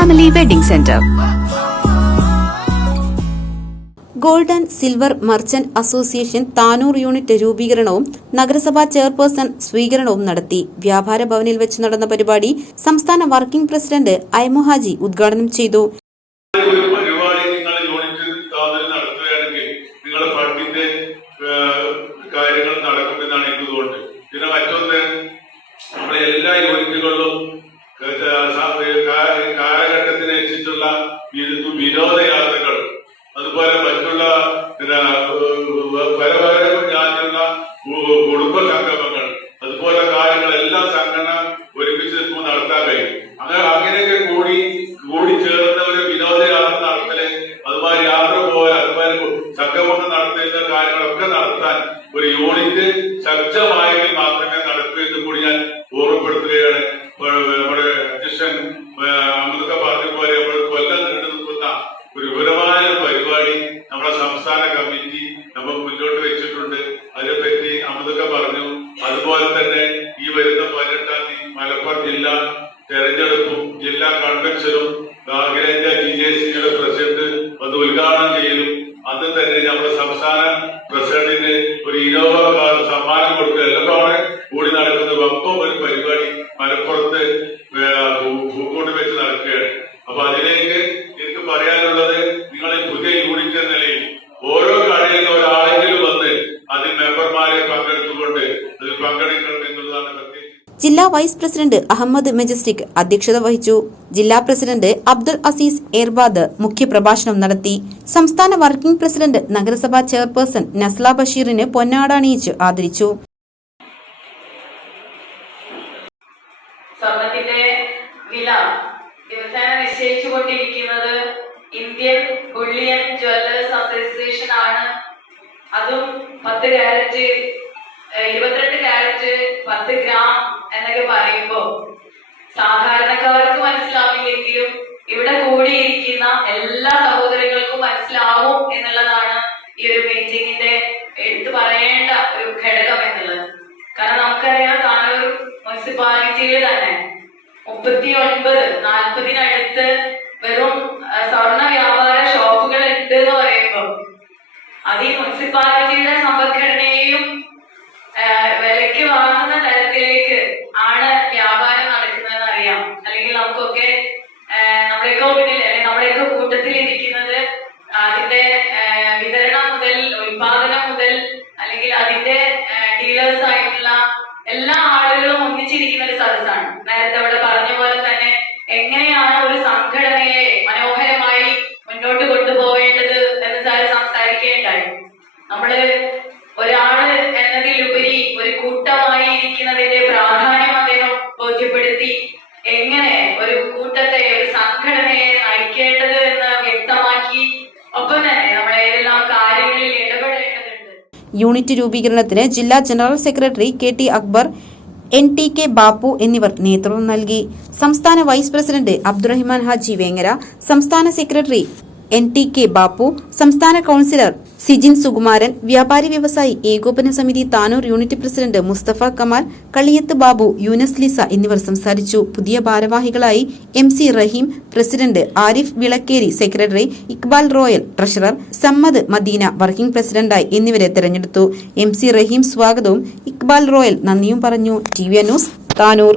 Family wedding centre golden and silver merchant association Tanur unit രൂപീകരണവും നഗരസഭാ chairperson സ്വീകരണവും നടത്തി. വ്യാപാര ഭവനിൽ വെച്ച് നടന്ന പരിപാടി സംസ്ഥാന വർക്കിംഗ് പ്രസിഡന്റ് ഐമുഹാജി ഉദ്ഘാടനം ചെയ്തു. കാര്യങ്ങൾ നടക്കുമെന്നാണ് എനിക്ക് തോന്നുന്നത്. പിന്നെ മറ്റൊന്ന് നമ്മുടെ എല്ലാ യൂണിറ്റുകളിലും ഏഹ്, സ- കാ- വിനോ- വിനോദയാത്രകൾ അതുപോലെ മറ്റുള്ള പല പല ജാതിയുള്ള കുടുംബ സംഗമങ്ങൾ അതുപോലെ കാര്യങ്ങളെല്ലാം സംഘടന ഒരുമിച്ച് നിൽക്കുമ്പോൾ നടത്താൻ കഴിയും. അങ്ങനെ അങ്ങനെയൊക്കെ കൂടി കൂടി ചേർന്ന ഒരു വിനോദയാത്ര നടത്തൽ അതുമാതിരി യാത്ര പോകൽ അതുമാതിരി സംഗമങ്ങൾ നടത്തുന്ന കാര്യങ്ങളൊക്കെ നടത്താൻ ഒരു യൂണിറ്റ് ശക്തമായെങ്കിൽ മാത്രമേ നടക്കൂ എന്ന് കൂടി ഞാൻ ഒരു വിപുലമായ പരിപാടി നമ്മുടെ സംസ്ഥാന കമ്മിറ്റി നമ്മൾ മുന്നോട്ട് വെച്ചിട്ടുണ്ട്. അതിനെപ്പറ്റി അമൃതൊക്കെ പറഞ്ഞു. അതുപോലെ തന്നെ ഈ വരുന്ന പതിനെട്ടാം തീയതി മലപ്പുറം ജില്ലാ തെരഞ്ഞെടുപ്പും ജില്ലാ കൺവെൻഷനും അഖിലേന്ത്യാ ജി ജെ സിയുടെ പ്രസിഡന്റ് അത് ഉദ്ഘാടനം ചെയ്യലും. അന്ന് തന്നെ ജില്ലാ വൈസ് പ്രസിഡന്റ് അഹമ്മദ് മെജസ്റ്റിക് അധ്യക്ഷത വഹിച്ചു. ജില്ലാ പ്രസിഡന്റ് അബ്ദുൾ അസീസ് എർബാദ് മുഖ്യപ്രഭാഷണം നടത്തി. സംസ്ഥാന വർക്കിംഗ് പ്രസിഡന്റ് നഗരസഭാ ചെയർപേഴ്സൺ നസ്ല ബഷീറിന് പൊന്നാടണിയിച്ച് ആദരിച്ചു. വില ഇന്ത്യൻ ജ്വല്ലേഴ്സ് അസോസിയേഷൻ ആണ്. അതും പത്ത് കാരറ്റ് ഇരുപത്തിരണ്ട് കാരറ്റ് പത്ത് ഗ്രാം എന്നൊക്കെ പറയുമ്പോ സാധാരണക്കാർക്ക് മനസ്സിലാവില്ലെങ്കിലും ഇവിടെ കൂടിയിരിക്കുന്ന എല്ലാ സഹോദരങ്ങൾക്കും മനസ്സിലാവും എന്നുള്ളതാണ് ഈ ഒരു മീറ്റിംഗിന്റെ എടുത്തു പറയേണ്ട ഒരു ഘടകം എന്നുള്ളത്. കാരണം നമുക്കറിയാം താനൂർ മുനിസിപ്പാലിറ്റിയിൽ തന്നെ മുപ്പത്തി ഒൻപത് നാൽപ്പതിനടുത്ത് വെറും സ്വർണ വ്യാപാര ഷോപ്പുകൾ ഉണ്ട് എന്ന് പറയുമ്പോൾ അത് ഈ മുനിസിപ്പാലിറ്റിയുടെ നേരത്തെ അവിടെ പറഞ്ഞ പോലെ തന്നെ എങ്ങനെയാണ് ഒരു സംഘടനയെ മനോഹരമായി മുന്നോട്ട് കൊണ്ടുപോകേണ്ടത് എന്ന് സാറ് സംസാരിക്കുകയുണ്ടായി നമ്മൾ ഒരാൾ എന്നതിലുപരി ഒരു കൂട്ടമായി ഇരിക്കുന്നതിന്റെ പ്രാധാന്യം അദ്ദേഹം ബോധ്യപ്പെടുത്തി എങ്ങനെ ഒരു കൂട്ടത്തെ ഒരു സംഘടനയെ നയിക്കേണ്ടത് എന്ന് വ്യക്തമാക്കി. ഒപ്പം തന്നെ കാര്യങ്ങളിൽ ഇടപെടേണ്ടതുണ്ട്. യൂണിറ്റ് രൂപീകരണത്തിന് ജില്ലാ general secretary K T Akbar N T K Bappu എന്നിവർ നേതൃത്വം നൽകി. സംസ്ഥാന വൈസ് പ്രസിഡന്റ് അബ്ദുറഹിമാൻ ഹാജി വേങ്ങര സംസ്ഥാന secretary N T K Bappu സംസ്ഥാന കൌൺസിലർ സിജിൻ സുകുമാരൻ വ്യാപാരി വ്യവസായി ഏകോപന സമിതി Tanur unit president Mustafa Kamal Kaliyath Babu Yunus Lisa എന്നിവർ സംസാരിച്ചു. പുതിയ ഭാരവാഹികളായി M C Rahim president Arif Vilakkeri secretary Iqbal Royal treasurer Sammad Madina working പ്രസിഡന്റായി എന്നിവരെ തെരഞ്ഞെടുത്തു. എം സി റഹീം സ്വാഗതവും ഇക്ബാൽ റോയൽ നന്ദിയും പറഞ്ഞു. T V news Tanur.